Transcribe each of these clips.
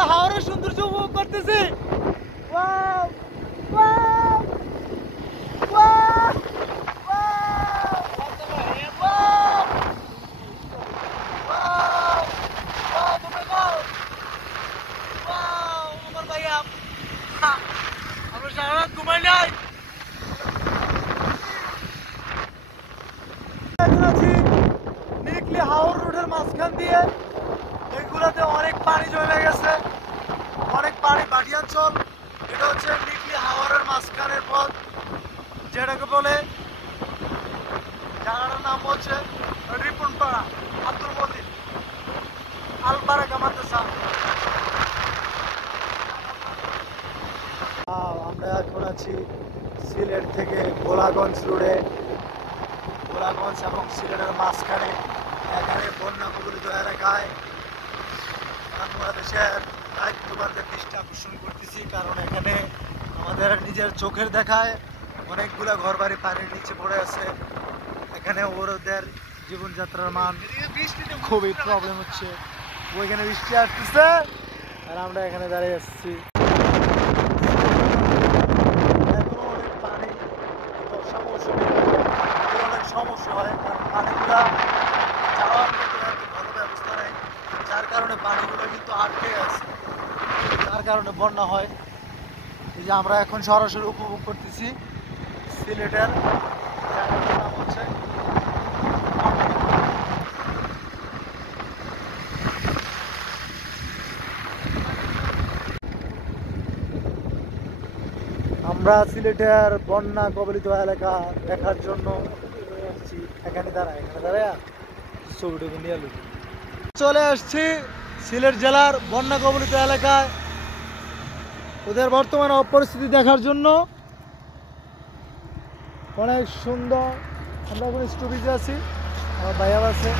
আমরা হাওরের সৌন্দর্য উপভোগ করতেছি। ওয়াও ওয়াও ওয়াও আমরা সারা রাত ঘুমাই নাই। এখন আছি নিকলি হাওর রোডের মাঝখান দিয়ে। এগুলোতে অনেক পানি জমে গেছে, অনেক পানি বাটিয়াঞ্চল। এটা হচ্ছে নিকলি হাওরের মাঝখানের পথ, যেটাকে বলে জায়গাটার নাম হচ্ছে রিপনপাড়া, আব্দুল মতিন, আলপাড়া কামাতেসা। আমরা এখন আছি সিলেট থেকে গোলাগঞ্জ রোডে। গোলাগঞ্জ এবং সিলেটের মাঝখানে, এখানে বন্যা কবলিত এলাকায় বাংলাদেশের দায়িত্ববানদের দৃষ্টি আকর্ষণ করতেছি, কারণ এখানে আমাদের নিজের চোখের দেখায় অনেকগুলো ঘরবাড়ি পানির নিচে পড়ে আছে। এখানে ওদের জীবনযাত্রার মান খুবই প্রবলেম হচ্ছে। ওইখানে বৃষ্টি আসতেছে আর আমরা এখানে দাঁড়িয়ে আসছি। অনেক পানি, বর্ষা মৌসুমে অনেক সমস্যা হয়, কারণ পানিগুলা যাওয়ার মতো এত ভালো ব্যবস্থা নেই, যার কারণে পানিগুলো কিন্তু আটকে আছে, যার কারণে বন্যা হয়। এই যে আমরা এখন সরাসরি উপভোগ করতেছি সিলেটের জায়গাটার নাম হচ্ছে আমরা সিলেটের বন্যা কবলিত এলাকা দেখার জন্য এখানে দাঁড়ায় ছবিটুকু নিয়ে চলে আসছি সিলেট জেলার বন্যা কবলিত এলাকায় ওদের বর্তমান পরিস্থিতি দেখার জন্য। অনেক সুন্দর। আমরা এখন স্টপিজে আছি, আমার ভাইয়া আছে।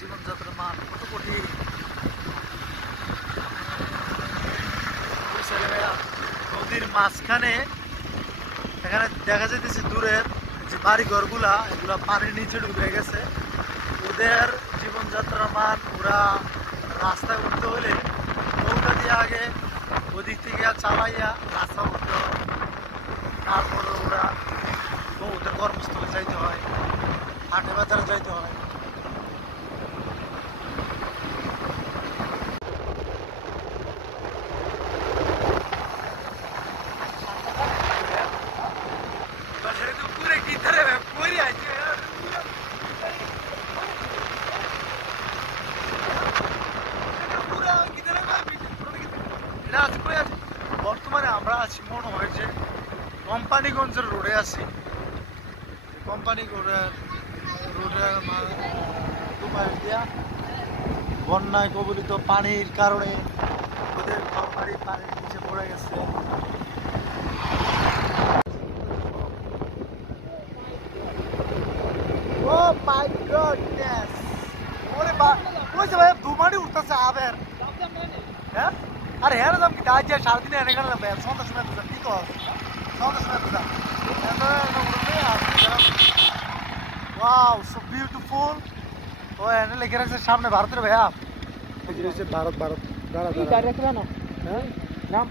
জীবনযাত্রার মান কত কঠিন। নদীর মাঝখানে এখানে দেখা যাইতেছে দূরের যে বাড়ি ঘরগুলা, এগুলা পানির নিচে ডুবে গেছে। ওদের জীবনযাত্রার মান, ওরা রাস্তায় উঠতে হলে নৌকা দিয়ে আগে ওদিক থেকে চালাইয়া রাস্তা উঠতে হয়, তারপরে ওরা ওদের কর্মস্থলে যাইতে হয়, হাটে বাজারে যাইতে হয়। বর্তমানে আমরা আছি মনে হয় যে কোম্পানিগঞ্জের রোডে আছি। কোম্পানিগঞ্জের রোডের দুপাশ দিয়া বন্যায় কবলিত পানির কারণে ওদের ঘরবাড়ি পানির নিচে পড়ে গেছে। ও মাই গডনেস, ওরে বা কইছে ভাই দুমানি উঠতেছে আবের। হ্যাঁ আরে হ্যাঁ দাম কি দাজ যায় সারাদিনে এনে গেল ভাই, সন্ধ্যা সময় তো কি কর সন্ধ্যা সময় তো ওয়াও সো বিউটিফুল। ও এনে লিখে রাখছে সামনে ভারতের ভাইয়া, ভারত ভারত দাঁড়া দাঁড়া। হ্যাঁ নাম